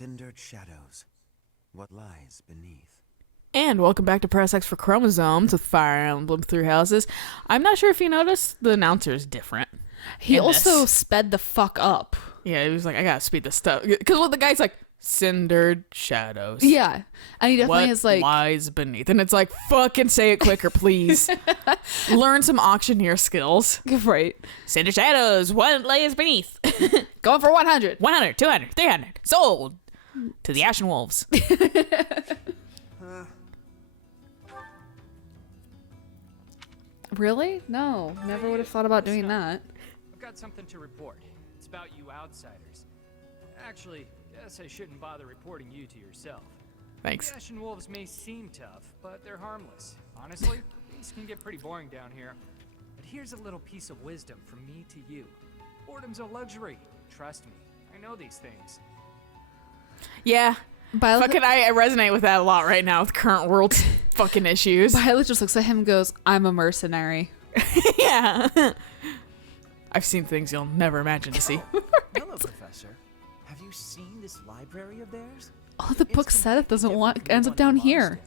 cindered shadows. What lies beneath? And welcome back to Press X for Chromosomes with Fire Emblem Three Houses. I'm not sure if you noticed, the announcer is different. He also sped the fuck up. Yeah, he was like, I gotta speed this stuff. Because the guy's like, cindered shadows. Yeah. And he definitely what is like... lies beneath? And it's like, fucking say it quicker, please. Learn some auctioneer skills. Right. Cindered shadows, what lies beneath? Going for 100. 100, 200, 300. Sold to the Ashen Wolves. Really? No. Never would have thought about doing that. I've got something to report. It's about you outsiders. Actually, guess I shouldn't bother reporting you to yourself. Thanks. The Ashen Wolves may seem tough, but they're harmless. Honestly, things can get pretty boring down here. But here's a little piece of wisdom from me to you. Boredom's a luxury. Trust me, I know these things. Yeah. Fucking, I resonate with that a lot right now with current world fucking issues. Violet just looks at him and goes, I'm a mercenary. Yeah. I've seen things you'll never imagine to see. Hello, Professor. Have you seen this library of theirs? Oh, the book said it doesn't want ends up down here.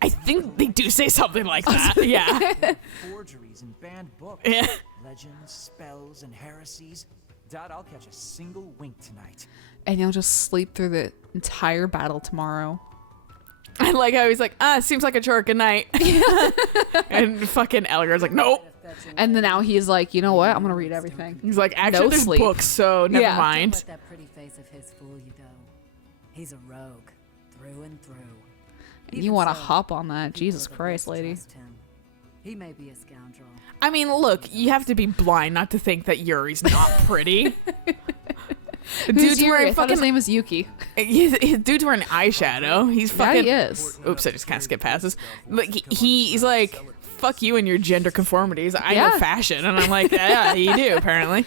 I think they do say something like that. Yeah. Forgeries and banned books. Yeah. Legends, spells, and heresies. Doubt I'll catch a single wink tonight. And you'll just sleep through the entire battle tomorrow. I like how he's like, it seems like a chore. Good night. And fucking Elgar's like, nope. And then now he's like, you know what? I'm going to read everything. He's like, actually, No there's sleep. books, so never Yeah. mind. Don't let that pretty face of his fool you, though. He's a rogue, through and through. And you Even want to so, hop on that. people Jesus that Christ, best lady. trust him. He may be a scoundrel. I mean, look, you have to be blind not to think that Yuri's not pretty. Who's Dude's Yuri? wearing I thought his fucking... name was Yuki. His dude's wearing eyeshadow. He's fucking... Yeah, he is. Oops, I just kind of skipped past this. Like, he's like, fuck you and your gender conformities. I Yeah. know fashion. And I'm like, yeah, you do, apparently.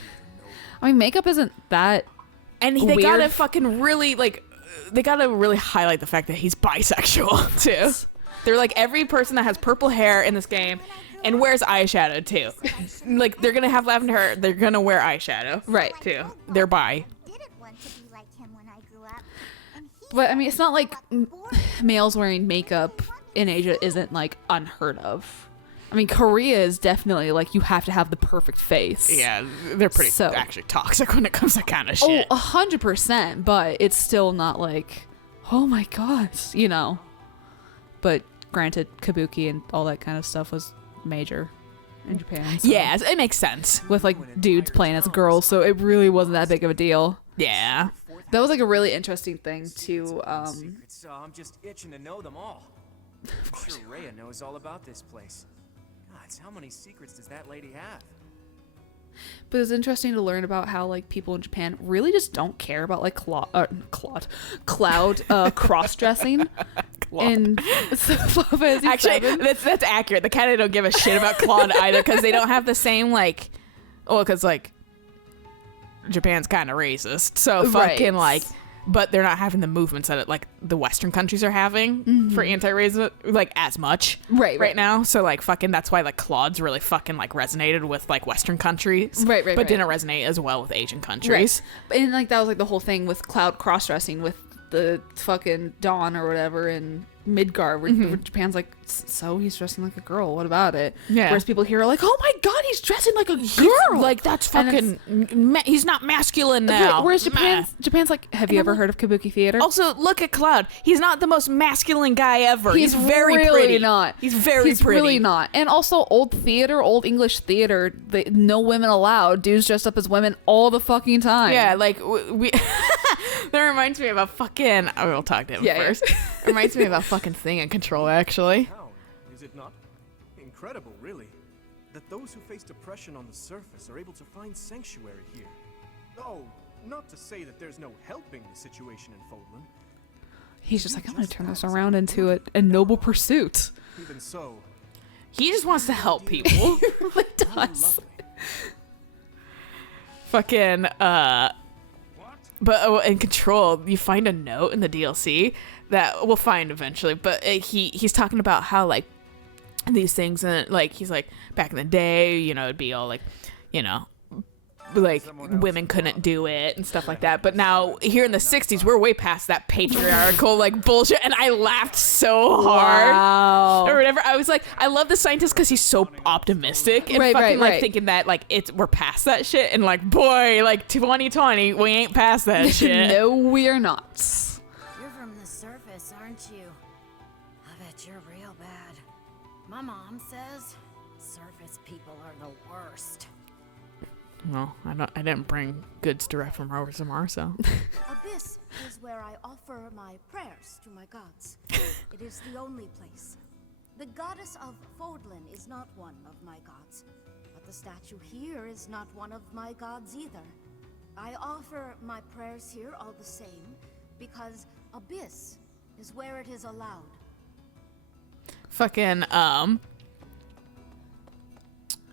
I mean, makeup isn't that... And they Weird. gotta fucking really, like, they gotta really highlight the fact that he's bisexual, too. They're like, every person that has purple hair in this game and wears eyeshadow, too. Like, they're gonna have lavender hair, they're gonna wear eyeshadow. Right. Too. They're bi. Didn't want to be like him when I grew up. And he But, I mean, it's not like bored. males wearing makeup in Asia isn't, like, unheard of. I mean, Korea is definitely, like, you have to have the perfect face. Yeah, they're pretty So- actually toxic when it comes to kind of Oh, shit. 100%, but it's still not like, oh my god, you know. But granted, kabuki and all that kind of stuff was major in Japan. So. Yes, it makes sense. With like dudes playing as girls, so it really wasn't that big of a deal. Yeah. That was like a really interesting thing to, Secrets, so I'm just itching to know them all. I'm sure Rhea knows all about this place. God, how many secrets does that lady have? but it's interesting to learn about how like people in Japan really just don't care about like cloud cross-dressing. And Actually, that's accurate. They kind of don't give a shit about Claude either because they don't have the same like, because like Japan's kind of racist, so fucking Right. like, but they're not having the movements that like the Western countries are having for anti-racism like as much Right. now. So like fucking that's why like Claude's really fucking like resonated with like Western countries, Right, but didn't resonate as well with Asian countries. Right. And like that was like the whole thing with Cloud cross-dressing with the fucking Dawn or whatever in Midgar where Japan's like, so he's dressing like a girl, what about it? Yeah. Whereas people here are like, oh my god, he's dressing like a girl. Like that's And fucking he's not masculine Right, now. whereas Japan's like, have you ever heard of kabuki theater? Also, look at Cloud. He's not the most masculine guy ever. He's very really pretty. not. He's very He's pretty. really not. And also, old English theater, no women allowed. Dudes dressed up as women all the fucking time. Yeah, like we. That reminds me about fucking. I will talk to him Yeah, first. It reminds me about fucking Thing and Control actually. How, is it not? Incredible, really, that those who face depression on the surface are able to find sanctuary here. Oh, not to say that there's no helping the situation in Fodlan. He's just like, I'm going to turn this around into a noble pursuit. Even so, He just wants to help people. He really does. lovely. Fucking but in Control, you find a note in the DLC that we'll find eventually. But he's talking about how like these things and like he's like back in the day, you know, it'd be all like, you know, like women couldn't do it and stuff like that. But now here in the 60s, we're way past that patriarchal like bullshit, and I laughed so hard. Wow. Or whatever. I was like, I love the scientist because he's so optimistic and fucking like thinking that like we're past that shit, and like boy, like 2020, we ain't past that shit. No, we're not. You're from the surface, aren't you? I bet you're real bad. My mom says surface people are the worst. Well, I didn't bring goods direct from Rosamar, so. Abyss is where I offer my prayers to my gods. It is the only place. The goddess of Fodlan is not one of my gods, but the statue here is not one of my gods either. I offer my prayers here all the same, because Abyss is where it is allowed. Fucking,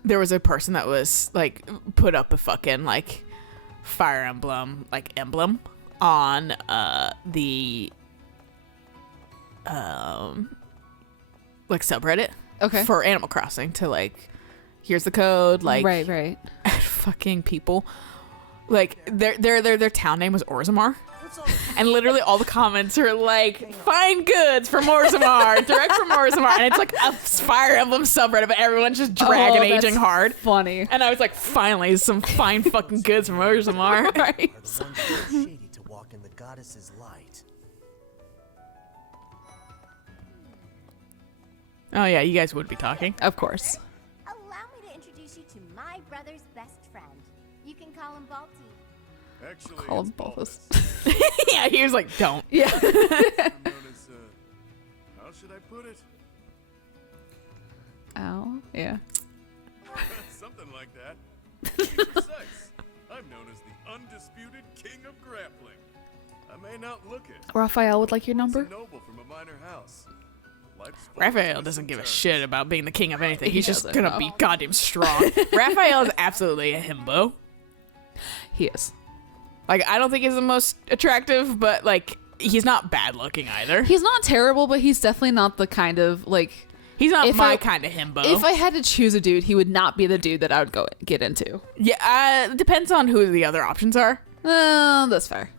there was a person that was like put up a fucking like Fire Emblem like emblem on the like subreddit for Animal Crossing to like, here's the code, like Right. fucking people like their town name was Orzammar. And literally all the comments are like, find goods from Orzammar, direct from Orzammar. And it's like a Fire Emblem subreddit, but everyone's just dragon aging hard. Funny. And I was like, finally, some fine fucking goods from Orzammar. Right. Shady to walk in the goddess's light. Oh yeah, you guys would be talking. Of course. Allow me to introduce you to my brother's best friend. You can call him Balti. Actually, Call it's him both. Yeah, he was like, don't. Yeah. I'm known as, how should I put it? Ow. Yeah. Something like that. To be precise, I'm known as the undisputed king of grappling. I may not look it. Raphael would like your Once a number? noble from a minor house. Life's full of Raphael twists doesn't and give a turns. shit about being the king of anything. He's just doesn't, gonna no. be goddamn strong. Raphael is absolutely a himbo. He is. Like, I don't think he's the most attractive, but like, he's not bad looking either. He's not terrible, but he's definitely not the kind of like. He's not If my I- kind of himbo. If I had to choose a dude, he would not be the dude that I would go get into. Yeah, it depends on who the other options are. That's fair.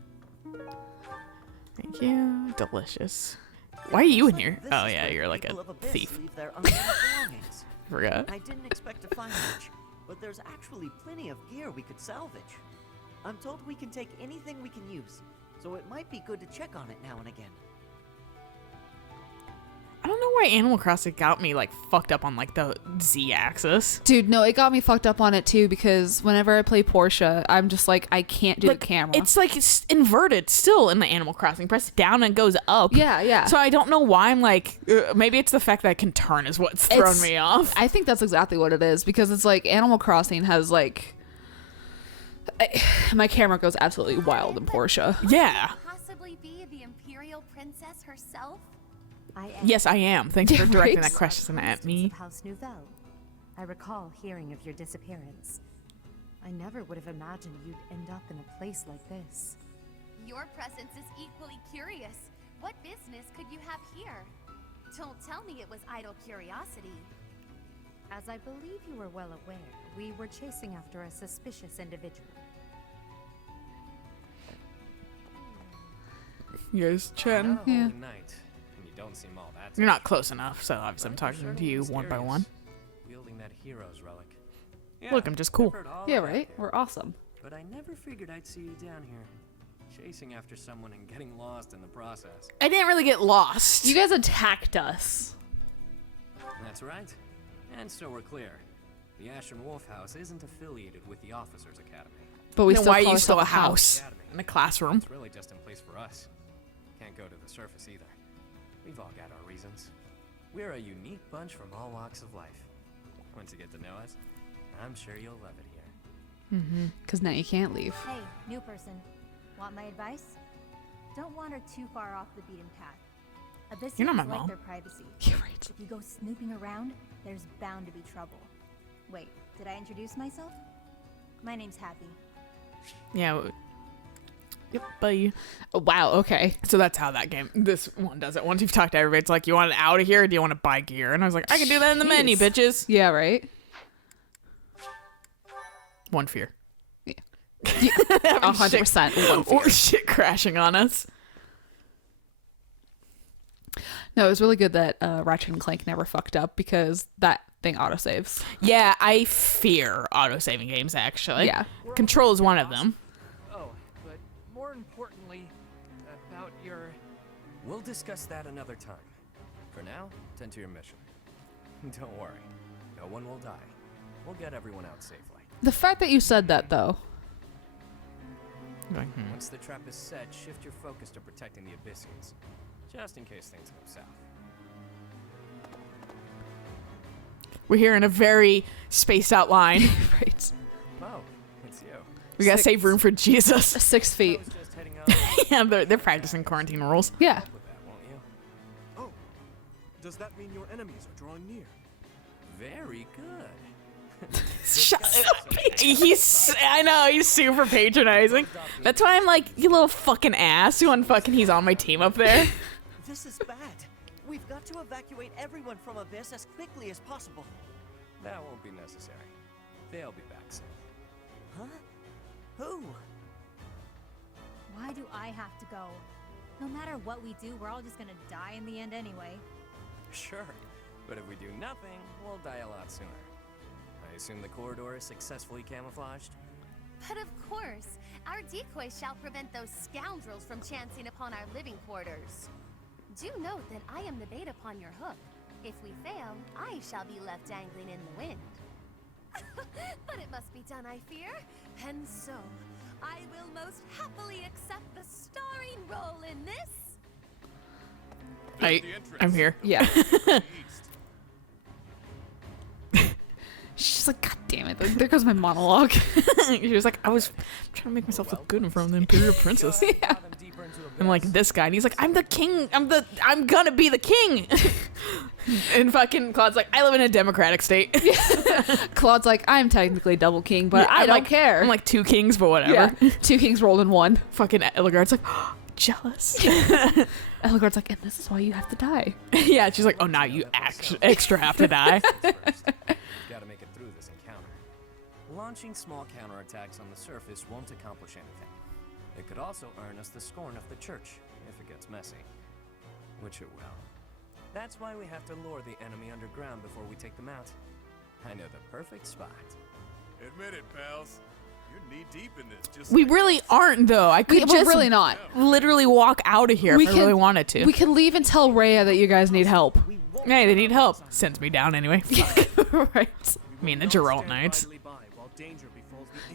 Thank you. Delicious. Why are you in here? This Oh is yeah, where you're like a people of Abyss thief. leave their unwanted belongings. Forgot. I didn't expect to find much, but there's actually plenty of gear we could salvage. I'm told we can take anything we can use, so it might be good to check on it now and again. I don't know why Animal Crossing got me like fucked up on like the Z-axis. Dude, no, it got me fucked up on it too because whenever I play Portia, I'm just like, I can't do Like, the camera. It's like it's inverted still in the Animal Crossing. Press it down and it goes up. Yeah. So I don't know why I'm like, maybe it's the fact that I can turn is what's thrown It's- me off. I think that's exactly what it is because it's like Animal Crossing has like. My camera goes absolutely wild in Portia. Yeah. Possibly be the Imperial Princess herself? I am Yes, I am. Thanks for Yeah, directing right. that question at me. of House Nouvelle. I recall hearing of your disappearance. I never would have imagined you'd end up in a place like this. Your presence is equally curious. What business could you have here? Don't tell me it was idle curiosity. As I believe you were well aware, we were chasing after a suspicious individual. You guys chatting? Yeah. Holy night, and you don't seem all that. You're not close enough, so obviously I'm But you're talking to you certainly one by mysterious, one. Wielding that hero's relic. Look, I'm just cool. I've heard all Yeah, about right? you, We're awesome. But I never figured I'd see you down here, chasing after someone and getting lost in the process. I didn't really get lost. You guys attacked us. That's right. And so we're clear. The Ashen Wolf House isn't affiliated with the Officers Academy. But we Then still why are call you still a ourselves house Academy. in a classroom? It's really just in place for us. Can't go to the surface either. We've all got our reasons. We're a unique bunch from all walks of life. Once you get to know us, I'm sure you'll love it here. Because now you can't leave. Hey, new person. Want my advice? Don't wander too far off the beaten path. Abyssians You're not my like mom. their privacy. You're right. If you go snooping around, there's bound to be trouble. Wait, did I introduce myself? My name's Happy. Yeah. Yep, bye. Oh, wow, okay. So that's how this one does it. Once you've talked to everybody, it's like, you want it out of here or do you want to buy gear? And I was like, I can do that in the menu, Jeez. bitches. Yeah, right? One fear. 100%. Or shit crashing on us. No, it was really good that Ratchet and Clank never fucked up because that thing autosaves. Yeah, I fear autosaving games, actually. Yeah. Control is one of them. Oh, but more importantly, about your... We'll discuss that another time. For now, tend to your mission. Don't worry. No one will die. We'll get everyone out safely. The fact that you said that, though. Once the trap is set, shift your focus to protecting the Abyssians. Just in case things go south. We're here in a very spaced out line. Right. Oh, it's you. We gotta save room for Jesus. 6 feet. I was just heading out. Yeah, they're practicing quarantine rules. Yeah. With that, won't you? Oh, does that mean your enemies are drawing near? Very good. Shut up. I know, he's super patronizing. That's why I'm like, you little fucking ass. You want fucking, he's on my team up there. This is bad. We've got to evacuate everyone from Abyss as quickly as possible. That won't be necessary. They'll be back soon. Huh? Who? Why do I have to go? No matter what we do, we're all just gonna die in the end anyway. Sure, but if we do nothing, we'll die a lot sooner. I assume the corridor is successfully camouflaged? But of course, our decoys shall prevent those scoundrels from chancing upon our living quarters. Do note that I am the bait upon your hook. If we fail, I shall be left dangling in the wind. But it must be done, I fear. And so, I will most happily accept the starring role in this. I'm here. Yeah. She's like, God damn it. There goes my monologue. She was like, I was trying to make myself look good in front of the Imperial Princess. Yeah. I'm like, this guy, and he's like, I'm the king. I'm gonna be the king. And fucking Claude's like, I live in a democratic state. Claude's like, I'm technically double king, but Yeah, I I'm don't like, care. I'm like 2 kings, but whatever. Yeah. 2 kings rolled in 1. Fucking Eligard's like, jealous. Eligard's like, and this is why you have to die. Yeah, she's like, oh, now you extra have to die. Gotta make it through this encounter. Launching small counterattacks on the surface won't accomplish anything. It could also earn us the scorn of the church, if it gets messy. Which it will. That's why we have to lure the enemy underground before we take them out. I know the perfect spot. Admit it, pals. You're knee deep in this. Just We like really us. aren't, though. I could We're just really not. literally walk out of here if I really wanted to. We can leave and tell Rhea that you guys need help. Hey, they need help. Sends me down anyway. Right. Me and the Geralt Knights.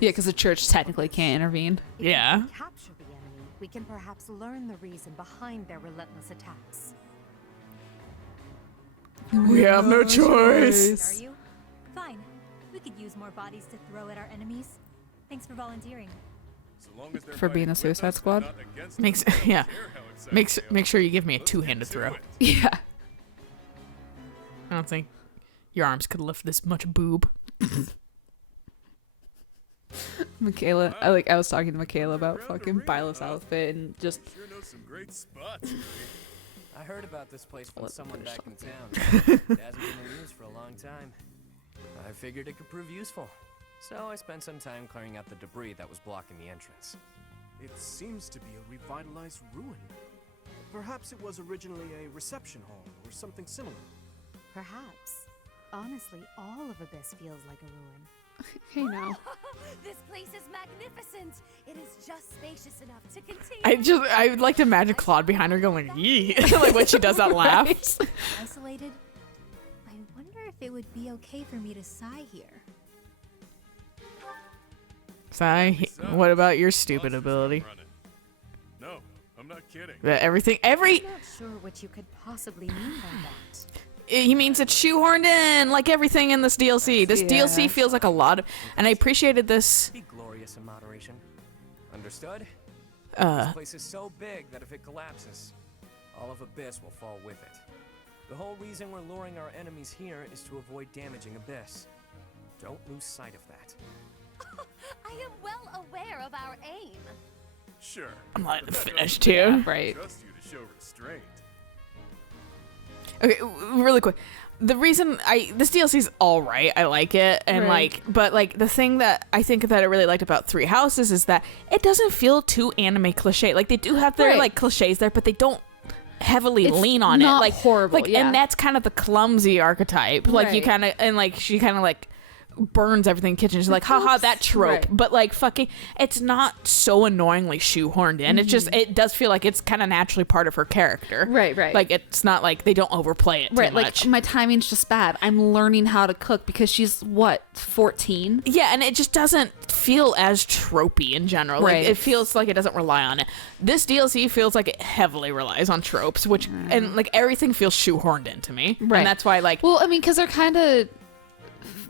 Yeah, because the church technically can't intervene. Yeah. Capture the enemy, we can perhaps learn the reason behind their relentless attacks. We have no choice. Are you? Fine. We could use more bodies to throw at our enemies. Thanks for volunteering. So long as they're For being a fighting with Suicide us, Squad? not against Makes us, I don't yeah. care how exciting Make they sure are. you give me a Let's two-handed get to throw. it. Yeah. I don't think your arms could lift this much boob. Michaela, I was talking to Michaela about fucking Bilo's outfit and just Sure know some great spots. I heard about this place from Let's someone finish back in town. It hasn't been in use for a long time. I figured it could prove useful. So I spent some time clearing out the debris that was blocking the entrance. It seems to be a revitalized ruin. Perhaps it was originally a reception hall or something similar. Perhaps. Honestly, all of Abyss feels like a ruin. hey now. This place is magnificent. It is just spacious enough to contain. I would like to imagine Claude behind her going like, yee. Like when she does that laugh. Isolated? I wonder if it would be okay for me to sigh here. Sai, what about your stupid Monsters ability? running. No, I'm not kidding. That every I'm not sure what you could possibly mean by that. he means it's shoehorned in like everything in this DLC. This Yeah. DLC feels like a lot of, and I appreciated this. Be glorious in moderation. Understood? Uh, This place is so big that if it collapses, all of Abyss will fall with it. The whole reason we're luring our enemies here is to avoid damaging Abyss. Don't lose sight of that. I am well aware of our aim. Sure. I'm letting but it that finish doesn't too. Right. trust you to show restraint. Okay, really quick. The reason this DLC's all right, I like it, and Right. but the thing that I think that I really liked about Three Houses is that it doesn't feel too anime cliche. Like they do have their Right. like cliches there, but they don't heavily It's lean on not it. Like horrible, yeah. and that's kind of the clumsy archetype. Like you Right. kind of and like she kind of like burns everything in the kitchen. She's like, haha, that trope. Right. But like fucking, it's not so annoyingly shoehorned in. It's just it does feel like it's kind of naturally part of her character. Right, right. Like it's not like they don't overplay it too Right, like much. my timing's just bad. I'm learning how to cook because she's what, 14? Yeah, and it just doesn't feel as tropey in general. Right. Like it feels like it doesn't rely on it. This DLC feels like it heavily relies on tropes, which and like everything feels shoehorned into me. Right. And that's why like Well, I mean, because they're kind of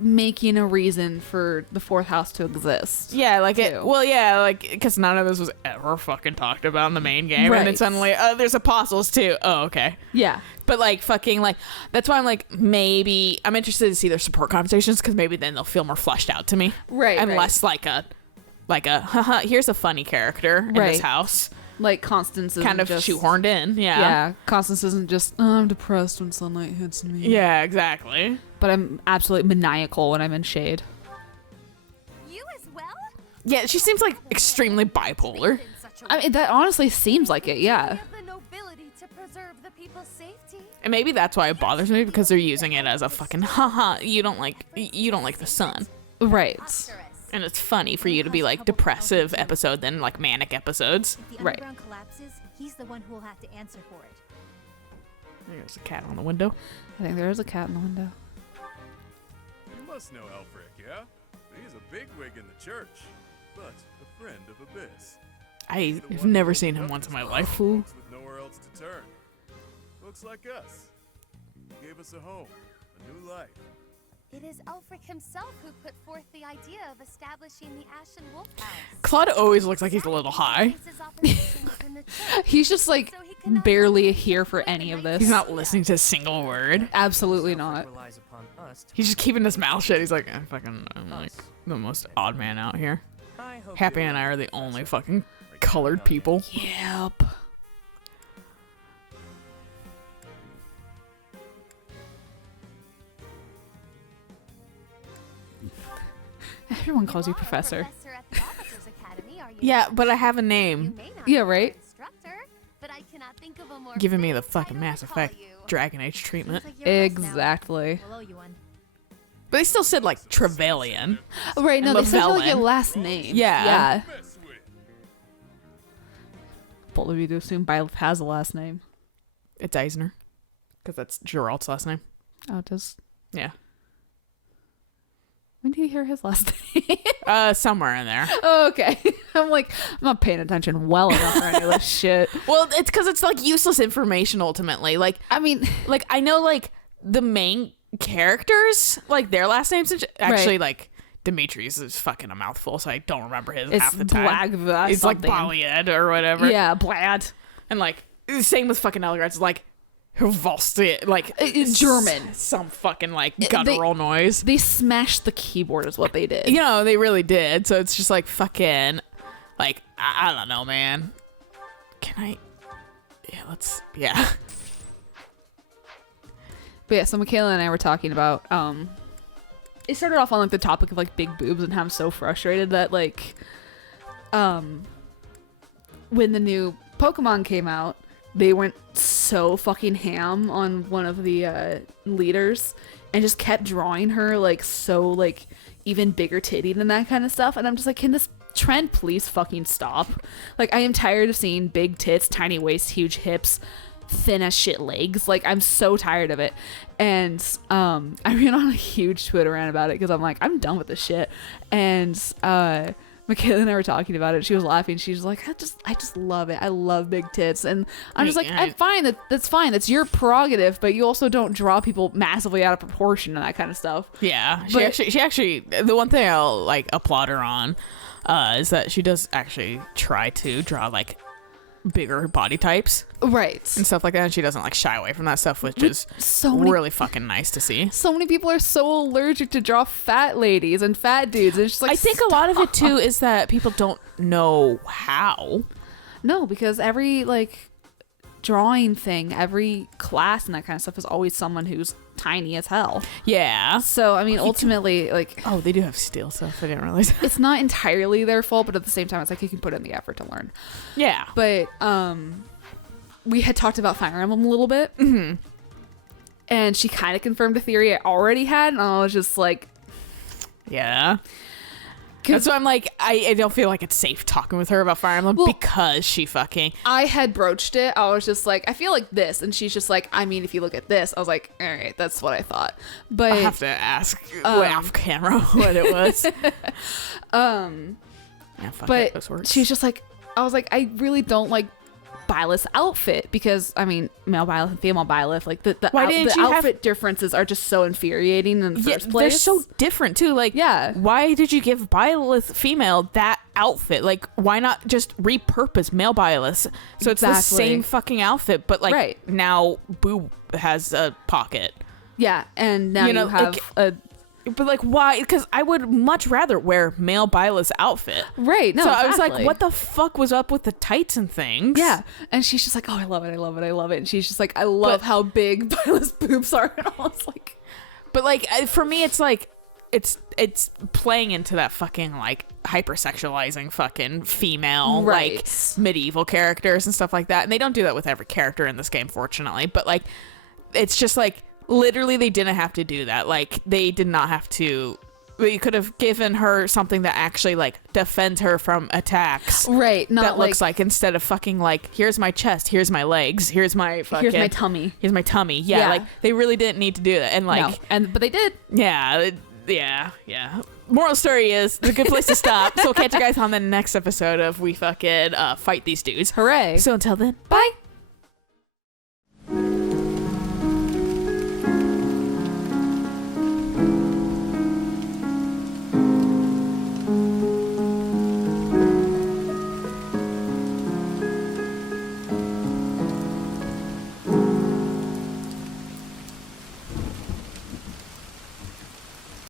making a reason for the fourth house to exist. yeah, like it. too. Well, yeah, like because none of this was ever fucking talked about in the main game, and then Right. suddenly, there's apostles too. Oh, okay. Yeah. But like fucking like that's why I'm like maybe I'm interested to see their support conversations because maybe then they'll feel more fleshed out to me. Right, And right. less like a haha, here's a funny character in this Right. house. Like Constance is Kind of just, shoehorned in. Yeah. Yeah, Constance isn't just, oh, I'm depressed when sunlight hits me. Yeah, exactly. But I'm absolutely maniacal when I'm in shade. You as well? Yeah, she seems like extremely bipolar. I mean, that honestly seems like it, yeah. Have the nobility to preserve the people's safety. And maybe that's why it bothers me because they're using it as a fucking haha, you don't like the sun. Right. And it's funny for you to be like depressive episode than like manic episodes. If the Right. underground collapses, he's the one who will have to answer for it. There's a cat on the window. I think there is a cat in the window. You must know Elfric, yeah? He's a bigwig in the church, but a friend of Abyss. I've never seen him once in my life. Folks with nowhere else to turn. Looks like us. He gave us a home, a new life. It is Ulfric himself who put forth the idea of establishing the Ashen Wolf House. Claude always looks like he's a little high. He's just like barely here for any of this. He's not listening to a single word. Absolutely not. Relies upon us to He's just keeping his mouth shut. He's like, I'm like the most odd man out here. I hope Happy you and I are the only fucking colored people. Yep. Everyone calls you professor. At the Officers Academy, are you Yeah, not? but I have a You name. may not Yeah, be right? an instructor, but I cannot think of a more Giving me the fitting fucking title Mass to call Effect you. Dragon Age treatment. Seems like you're us now. Exactly. We'll owe you one. But they still said like Trevelyan. Right, no, And they said like your Lavellen. last name. Yeah. Yeah. Mess with. Bold of you to assume Byleth has a last name. It's Eisner. Because that's Geralt's last name. Oh, it does. Yeah. When do you hear his last name? Somewhere in there. Oh, okay. I'm like, I'm not paying attention well enough for any of this shit. Well, it's because it's like useless information ultimately. Like, I mean, like I know like the main characters, like their last names. Actually, Right. like Dimitri's is fucking a mouthful, so I don't remember his it's half the time. Black. It's like something. Baliad or whatever. Yeah, Blad. And like same with fucking Elgard. It's like Volst, like It's German. Some fucking like guttural noise. They smashed the keyboard is what they did. You know, they really did. So it's just like fucking, like I don't know, man. Can I? Yeah. But yeah, so Michaela and I were talking about, it started off on like the topic of like big boobs and how I'm so frustrated that like, when the new Pokemon came out, they went so fucking ham on one of the leaders and just kept drawing her like so like even bigger titty than that kind of stuff. And I'm just like, can this trend please fucking stop? Like, I am tired of seeing big tits, tiny waist, huge hips, thin as shit legs. Like, I'm so tired of it. And I ran on a huge Twitter rant about it because I'm like, I'm done with this shit. And Michaela and I were talking about it. She was laughing. She was like, I just love it. I love big tits. And I'm just like, I'm fine. That's fine. That's your prerogative. But you also don't draw people massively out of proportion and that kind of stuff. Yeah. But- She actually, the one thing I'll like applaud her on is that she does actually try to draw like bigger body types Right. and stuff like that. And she doesn't like shy away from that stuff, which is so many- really fucking nice to see. So many people are so allergic to draw fat ladies and fat dudes. And it's just like, I think a lot of it too is that people don't know how. No, because every like drawing thing, every class and that kind of stuff is always someone who's tiny as hell. Yeah. So I mean, ultimately, like, Oh, they do have steel stuff. I didn't realize that. it's not entirely their fault, but at the same time, it's like you can put in the effort to learn. Yeah. But we had talked about Fire Emblem a little bit, and she kind of confirmed a theory I already had, and I was just like, Yeah. That's why I'm like, I don't feel like it's safe talking with her about Fire Emblem because she fucking... I had broached it. I was just like, I feel like this. And she's just like, I mean, if you look at this. I was like, all right, that's what I thought. But I have to ask off camera what it was. Yeah, fuck it, but this works. she's just like, I was like, I really don't like Byleth's outfit because, I mean, male Byleth and female Byleth, like the outfit differences are just so infuriating in the first place. They're so different too. Like, yeah, why did you give Byleth female that outfit? Like, why not just repurpose male Byleth so it's the same fucking outfit, but like now Boo has a pocket. Yeah, and now you have like, a. But like, why? Because I would much rather wear male Byleth's outfit. Right. No, so exactly. I was like, what the fuck was up with the tights and things? Yeah. And she's just like, oh, I love it. I love it. I love it. And she's just like, I love how big Byleth's boobs are. And I was like, but like, for me, it's like, it's playing into that fucking like hypersexualizing fucking female like medieval characters and stuff like that. And they don't do that with every character in this game, fortunately. But like, it's just like, literally, they didn't have to do that. Like, they did not have to. We could have given her something that actually, like, defends her from attacks. Right. Not that like, looks like, instead of fucking, like, here's my chest, here's my legs, here's my fucking... Here's my tummy. Here's my tummy. Yeah, like, they really didn't need to do that. And, like... No. But they did. Yeah. Moral story is, it's a good place to stop. So we'll catch you guys on the next episode of We Fucking Fight These Dudes. Hooray. So until then, bye.